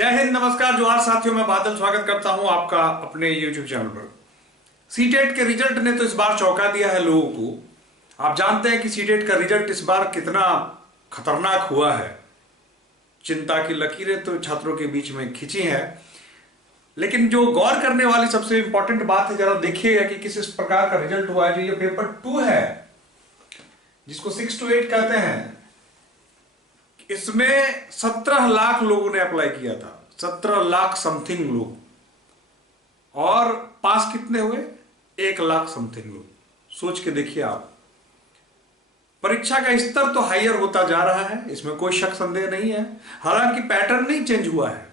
जय हिंद, नमस्कार, जोहार साथियों। मैं बादल स्वागत करता हूं आपका अपने YouTube चैनल पर। सीटेट के रिजल्ट ने तो इस बार चौंका दिया है लोगों को। आप जानते हैं कि सीटेट का रिजल्ट इस बार कितना खतरनाक हुआ है। चिंता की लकीरें तो छात्रों के बीच में खिंची हैं। लेकिन जो गौर करने वाली सबसे इंपॉर्टेंट बात है, जरा देखिएगा कि किस प्रकार का रिजल्ट हुआ है। जो ये पेपर 2 है, जिसको 6 to 8 कहते हैं, इसमें 17 लाख लोगों ने अप्लाई किया था। 17 लाख समथिंग लोग, और पास कितने हुए? 1 लाख समथिंग लोग। सोच के देखिए आप। परीक्षा का स्तर तो हायर होता जा रहा है, इसमें कोई शक संदेह नहीं है। हालांकि पैटर्न नहीं चेंज हुआ है,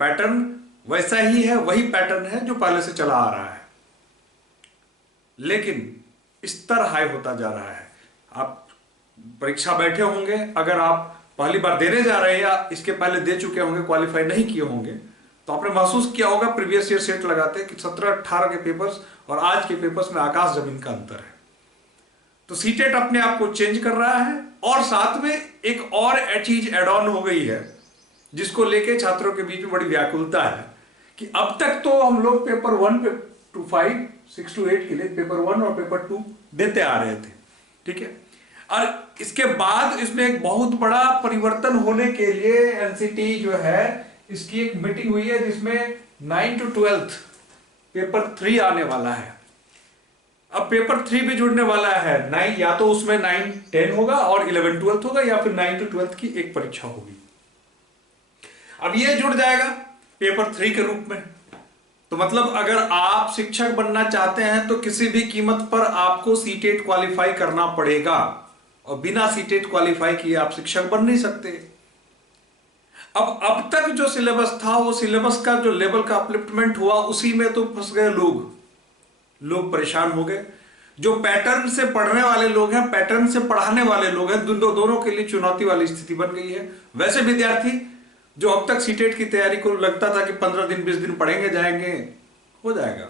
पैटर्न वैसा ही है, वही पैटर्न है जो पहले से चला आ रहा है, लेकिन स्तर हाई होता जा रहा है। आप परीक्षा बैठे होंगे, अगर आप पहली बार देने जा रहे हैं या इसके पहले दे चुके होंगे, क्वालिफाई नहीं किए होंगे, तो आपने महसूस किया होगा प्रीवियस ईयर सेट लगाते कि 17-18 के पेपर्स और आज के पेपर्स में आकाश जमीन का अंतर है। तो सीटेट अपने आप को चेंज कर रहा है, और साथ में एक और चीज एड ऑन हो गई है, जिसको लेके छात्रों के बीच में बड़ी व्याकुलता है कि अब तक तो हम लोग पेपर 1 to 5, 6 to 8 के लिए पेपर 1 और पेपर 2 देते आ रहे थे, ठीक है। और इसके बाद इसमें एक बहुत बड़ा परिवर्तन होने के लिए एनसीटी जो है, इसकी एक मीटिंग हुई है जिसमें 9 to 12 पेपर 3 आने वाला है। अब पेपर 3 भी जुड़ने वाला है। 9 या तो उसमें 9-10 होगा और 11-12 होगा, या फिर 9 to 12 की एक परीक्षा होगी। अब ये जुड़ जाएगा पेपर 3 के रूप में। तो मतलब अगर आप शिक्षक बनना चाहते हैं तो किसी भी कीमत पर आपको सीटेट क्वालिफाई करना पड़ेगा, और बिना सीटेट क्वालिफाई किए आप शिक्षक बन नहीं सकते। अब तक जो सिलेबस था, वो सिलेबस का जो लेवल का अपलिफ्टमेंट हुआ, उसी में तो फंस गए लोग परेशान हो गए। जो पैटर्न से पढ़ने वाले लोग हैं, पैटर्न से पढ़ाने वाले लोग हैं, दोनों के लिए चुनौती वाली स्थिति बन गई है। वैसे विद्यार्थी जो अब तक सीटेट की तैयारी को लगता था कि 15 दिन 20 दिन पढ़ेंगे जाएंगे, हो जाएगा,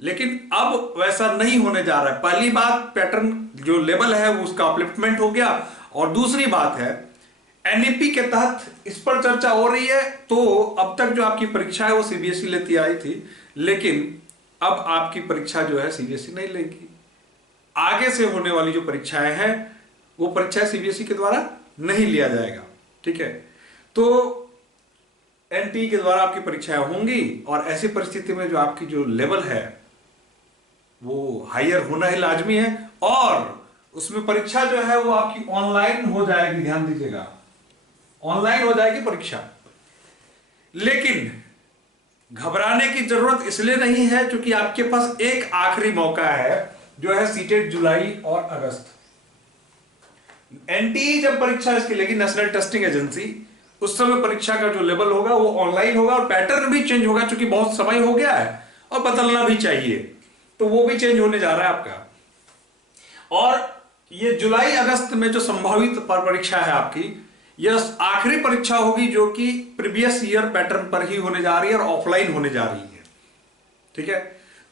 लेकिन अब वैसा नहीं होने जा रहा है। पहली बात, पैटर्न जो लेवल है वो उसका अपलिफ्टमेंट हो गया, और दूसरी बात है एनईपी के तहत इस पर चर्चा हो रही है। तो अब तक जो आपकी परीक्षा है वो सीबीएसई लेती आई थी, लेकिन अब आपकी परीक्षा जो है सीबीएसई नहीं लेगी। आगे से होने वाली जो परीक्षाएं हैं वो परीक्षा सीबीएसई के द्वारा नहीं लिया जाएगा, ठीक है। तो एनटी के द्वारा आपकी परीक्षाएं होंगी, और ऐसी परिस्थिति में जो आपकी जो लेवल है वो हायर होना ही लाजमी है, और उसमें परीक्षा जो है वो आपकी ऑनलाइन हो जाएगी। ध्यान दीजिएगा, ऑनलाइन हो जाएगी परीक्षा। लेकिन घबराने की जरूरत इसलिए नहीं है क्योंकि आपके पास एक आखिरी मौका है, जो है सीटेट जुलाई और अगस्त। एनटीए जब परीक्षा इसकी लेगी, नेशनल टेस्टिंग एजेंसी, उस समय परीक्षा का जो लेवल होगा वो ऑनलाइन होगा, और पैटर्न भी चेंज होगा, क्योंकि बहुत समय हो गया है और बदलना भी चाहिए, तो वो भी चेंज होने जा रहा है आपका। और ये जुलाई अगस्त में जो संभावित परीक्षा है आपकी, यह आखिरी परीक्षा होगी जो कि प्रीवियस ईयर पैटर्न पर ही होने जा रही है और ऑफलाइन होने जा रही है, ठीक है।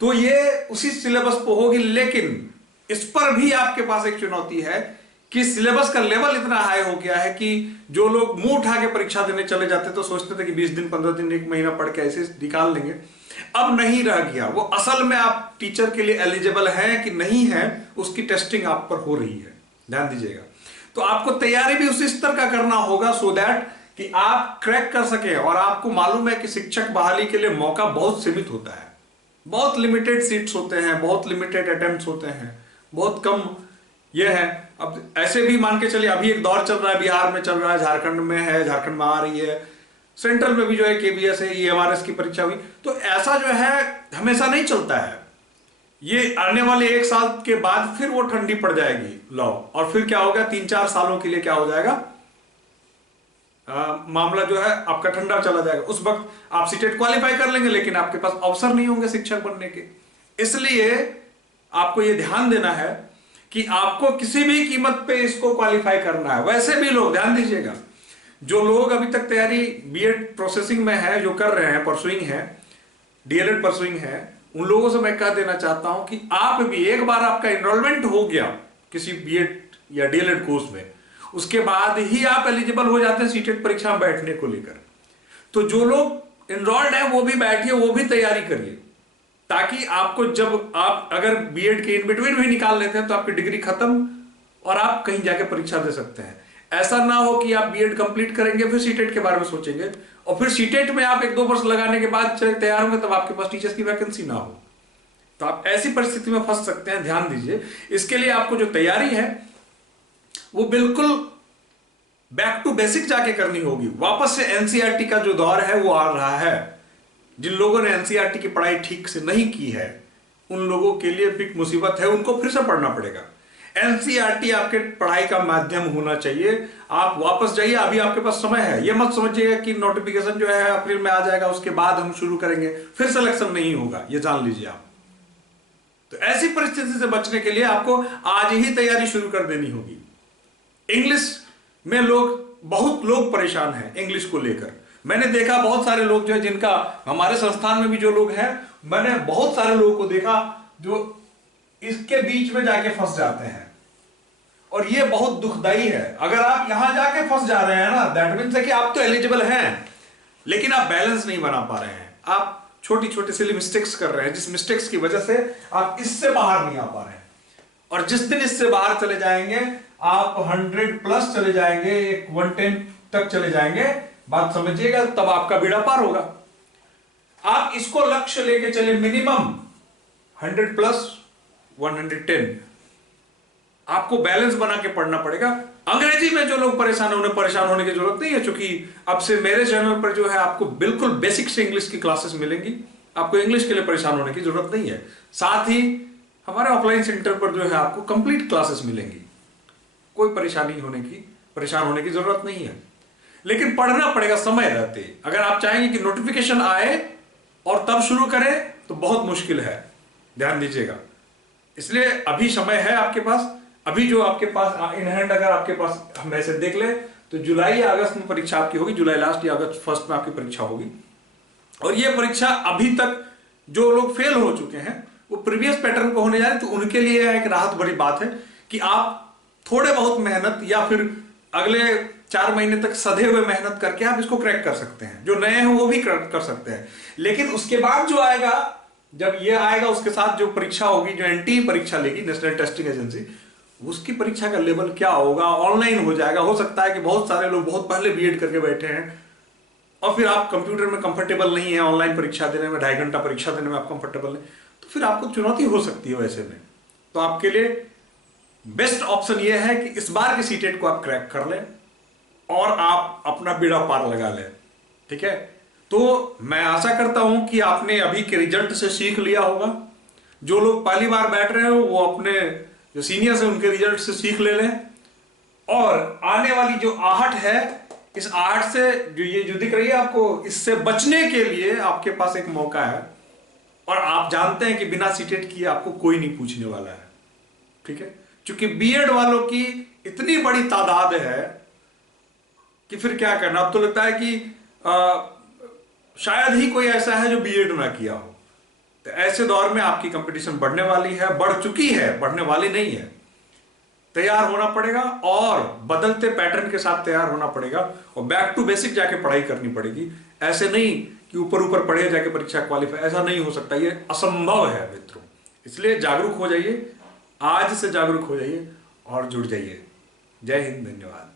तो ये उसी सिलेबस पर होगी, लेकिन इस पर भी आपके पास एक चुनौती है कि सिलेबस का लेवल इतना हाई हो गया है कि जो लोग मुंह उठा के परीक्षा देने चले जाते तो सोचते थे कि 20 दिन 15 दिन 1 महीना पढ़ के ऐसे निकाल लेंगे, अब नहीं रह गया वो। असल में आप टीचर के लिए एलिजिबल हैं कि नहीं है, उसकी टेस्टिंग आप पर हो रही है, ध्यान दीजिएगा। तो आपको तैयारी भी उसी स्तर का करना होगा, सो दैट कि आप क्रैक कर सके। और आपको मालूम है कि शिक्षक बहाली के लिए मौका बहुत सीमित होता है, बहुत लिमिटेड सीट्स होते हैं, बहुत लिमिटेड अटेम्प्ट्स होते हैं, बहुत कम ये है। अब ऐसे भी मान के चलिए, अभी एक दौर चल रहा है, बिहार में चल रहा है, झारखंड में है, झारखंड में आ रही है, सेंट्रल में भी जो है केबीएस है, ईएमआरएस की परीक्षा हुई। तो ऐसा जो है हमेशा नहीं चलता है। ये आने वाले 1 साल के बाद फिर वो ठंडी पड़ जाएगी लॉ, और फिर क्या होगा, 3-4 सालों के लिए क्या हो जाएगा, मामला जो है आपका ठंडा चला जाएगा। उस वक्त आप सीटेट क्वालिफाई कर लेंगे, लेकिन आपके पास अवसर नहीं होंगे शिक्षक बनने के। इसलिए आपको ये ध्यान देना है कि आपको किसी भी कीमत पे इसको क्वालिफाई करना है। वैसे भी लोग, ध्यान दीजिएगा, जो लोग अभी तक तैयारी बीएड प्रोसेसिंग में है, जो कर रहे हैं, परसुइंग है, डीएलएड परसुइंग है, उन लोगों से मैं कह देना चाहता हूं कि आप भी, एक बार आपका एनरोलमेंट हो गया किसी बीएड या डीएलएड कोर्स में, उसके बाद ही आप एलिजिबल हो जाते हैं सीटेट परीक्षा में बैठने को लेकर। तो जो लोग एनरोल्ड हैं वो भी बैठिए, वो भी तैयारी करिए, ताकि आपको जब आप अगर बीएड के इन बिटवीन भी निकाल लेते हैं तो आपकी डिग्री खत्म और आप कहीं जाके परीक्षा दे सकते हैं। ऐसा ना हो कि आप बीएड कंप्लीट करेंगे फिर सीटेट के बारे में सोचेंगे और फिर सीटेट में आप 1-2 वर्ष लगाने के बाद तैयार होंगे तब आपके पास टीचर्स की वैकेंसी ना हो, तो आप ऐसी परिस्थिति में फंस सकते हैं। ध्यान दीजिए, इसके लिए आपको जो तैयारी है वो बिल्कुल बैक टू बेसिक जाके करनी होगी। वापस से एनसीईआरटी का जो दौर है वो आ रहा है। जिन लोगों ने एनसीईआरटी की पढ़ाई ठीक से नहीं की है उन लोगों के लिए बिग मुसीबत है, उनको फिर से पढ़ना पड़ेगा। एनसीईआरटी आपके पढ़ाई का माध्यम होना चाहिए। आप वापस जाइए, अभी आपके पास समय है। ये मत समझिएगा कि नोटिफिकेशन जो है अप्रैल में आ जाएगा उसके बाद हम शुरू करेंगे, फिर सिलेक्शन नहीं होगा, ये जान लीजिए आप। तो ऐसी परिस्थिति से बचने के लिए आपको आज ही तैयारी शुरू कर देनी होगी। इंग्लिश में बहुत लोग परेशान हैं इंग्लिश को लेकर। मैंने देखा बहुत सारे लोग जो है, जिनका हमारे संस्थान में भी जो लोग हैं, मैंने बहुत सारे लोगों को देखा जो इसके बीच में जाके फंस जाते हैं और ये बहुत दुखदाई है। अगर आप यहां जाके फंस जा रहे हैं ना, दैट मीन्स है कि आप तो एलिजिबल हैं लेकिन आप बैलेंस नहीं बना पा रहे हैं। आप छोटी छोटी सिली मिस्टेक्स कर रहे हैं, जिस मिस्टेक्स की वजह से आप इससे बाहर नहीं आ पा रहे हैं। और जिस दिन इससे बाहर चले जाएंगे आप 100+ चले जाएंगे, 110 तक चले जाएंगे, बात समझिएगा, तब आपका बेड़ा पार होगा। आप इसको लक्ष्य लेके चले, मिनिमम 100+ 110। आपको बैलेंस बना के पढ़ना पड़ेगा। अंग्रेजी में जो लोग परेशान हैं उन्हें परेशान होने की जरूरत नहीं है, क्योंकि अब से मेरे चैनल पर जो है आपको बिल्कुल बेसिक से इंग्लिश की क्लासेस मिलेंगी। आपको इंग्लिश के लिए परेशान होने की जरूरत नहीं है। साथ ही हमारे ऑफलाइन सेंटर पर जो है आपको कंप्लीट क्लासेस मिलेंगी। कोई परेशान होने की जरूरत नहीं है, लेकिन पढ़ना पड़ेगा समय रहते। अगर आप चाहेंगे कि नोटिफिकेशन आए और तब शुरू करें तो बहुत मुश्किल है, ध्यान दीजिएगा। इसलिए अभी समय है आपके पास। अभी जो आपके पास इन हैंड, अगर आपके पास हम ऐसे देख ले तो जुलाई या अगस्त में परीक्षा आपकी होगी, जुलाई लास्ट या अगस्त फर्स्ट में आपकी परीक्षा होगी। और ये परीक्षा अभी तक जो लोग फेल हो चुके हैं वो प्रीवियस पैटर्न पे होने जा रहे हैं, तो उनके लिए एक राहत भरी बात है कि आप थोड़े बहुत मेहनत या फिर अगले 4 महीने तक सधे हुए मेहनत करके आप इसको क्रैक कर सकते हैं। जो नए हैं वो भी क्रैक कर सकते हैं, लेकिन उसके बाद जो आएगा, जब ये आएगा उसके साथ जो परीक्षा होगी, जो एनटीए परीक्षा लेगी नेशनल टेस्टिंग एजेंसी, उसकी परीक्षा का लेवल क्या होगा, ऑनलाइन हो जाएगा। हो सकता है कि बहुत सारे लोग बहुत पहले बीएड करके बैठे हैं और फिर आप कंप्यूटर में कंफर्टेबल नहीं है, ऑनलाइन परीक्षा देने में 2.5 घंटा परीक्षा देने में आप कंफर्टेबल नहीं, तो फिर आपको चुनौती हो सकती है वैसे में। तो आपके लिए बेस्ट ऑप्शन यह है कि इस बार के सीटेट को आप क्रैक कर लें और आप अपना बेड़ा पार लगा लें, ठीक है। तो मैं आशा करता हूं कि आपने अभी के रिजल्ट से सीख लिया होगा। जो लोग पहली बार बैठ रहे हो वो अपने जो सीनियर्स हैं उनके रिजल्ट से सीख ले लें, और आने वाली जो आहट है, इस आहट से जो ये जो दिख रही है आपको, इससे बचने के लिए आपके पास एक मौका है। और आप जानते हैं कि बिना सीटेट किए आपको कोई नहीं पूछने वाला है, ठीक है। क्योंकि बीएड वालों की इतनी बड़ी तादाद है कि फिर क्या करना। अब तो लगता है कि शायद ही कोई ऐसा है जो बीएड ना किया हो। तो ऐसे दौर में आपकी कंपटीशन बढ़ने वाली है, बढ़ चुकी है, बढ़ने वाली नहीं है। तैयार होना पड़ेगा और बदलते पैटर्न के साथ तैयार होना पड़ेगा और बैक टू बेसिक जाके पढ़ाई करनी पड़ेगी। ऐसे नहीं कि ऊपर ऊपर पढ़े जाके परीक्षा क्वालिफाई, ऐसा नहीं हो सकता, ये असंभव है मित्रों। इसलिए जागरूक हो जाइए, आज से जागरूक हो जाइए और जुड़ जाइए। जय हिंद, धन्यवाद।